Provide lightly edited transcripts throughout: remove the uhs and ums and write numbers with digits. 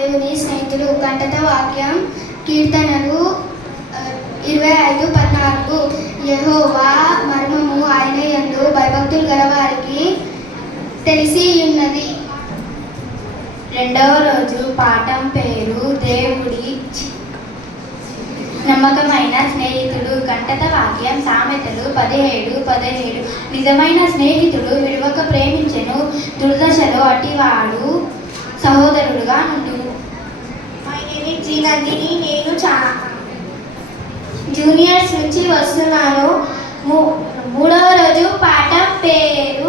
దేవుని స్నేహితులు కంటత వాక్యం కీర్తనలు 25:14 యెహోవా మర్మము ఆయన యందు భయభక్తులు గలవారికి తెలిసి ఉన్నది. రెండవ రోజు పాఠం పేరు దేవుడి నమ్మకమైన స్నేహితుడు. కంటత వాక్యం సామెతలు 17:17 నిజమైన స్నేహితుడు విడువక ప్రేమించెను, దుర్దశలో అటివాడు సహోదరుడుగా నుండు. నందిని, నేను జూనియర్స్ నుంచి వస్తున్నాను. మూడవ రోజు పాఠం పేరు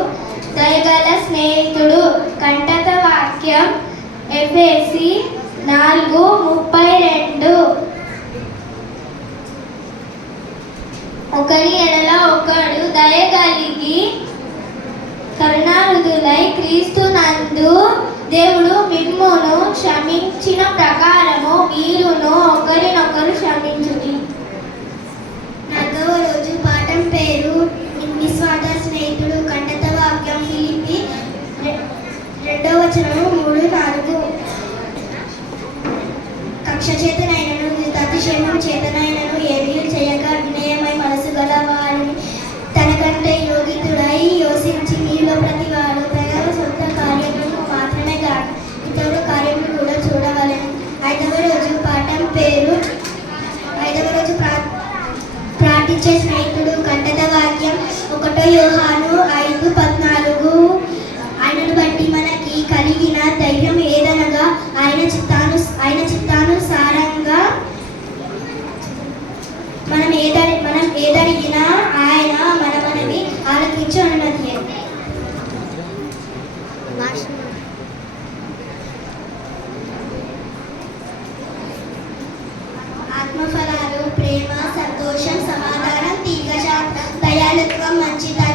దయగల స్నేహితుడు. కంటత వాక్యం ఎఫెసీ 4:32 ఒకరి ఎడల ఒకడు దయగలిగి కరుణాహృదులై క్రీస్తు నందు దేవుడు మిమ్మును క్షమించిన ప్రకారము మీరును ఒకరినొకరు క్షమించుడి. 4వ రోజు పాఠం పేరు నిస్వార్థ స్నేహితుడు. కంటత వాక్యం ఫిలిప్పీ 2:3-4 కక్ష చేతనైనను అతిశయము చేతనైనను ఏమీ చేయక వినయమై మనసు గల వారిని తనకంటే యోగితుడై యోసించి మీలో ప్రతివాడు తన సొంత కార్యములను మాత్రమే కాదు ఇతరుల కార్యములు కూడా చూడవలెను. 5వ రోజు పాఠం పేరు ప్రార్థించే స్నేహితుడు. కంటత వాక్యం 1 యోహాను 5:14 ఆయనను బట్టి మనకి కలిగిన ధైర్యం ఏదనగా ఆయన చిత్తానుసారంగా మనం ఏదడిగినా ఆయన మనవి ఆలకించి అనుమతి. ఆత్మఫలాలు ప్రేమ, సంతోషం, సమాధానం, దీర్ఘశాంతం, దయాళుత్వం, మంచితనం,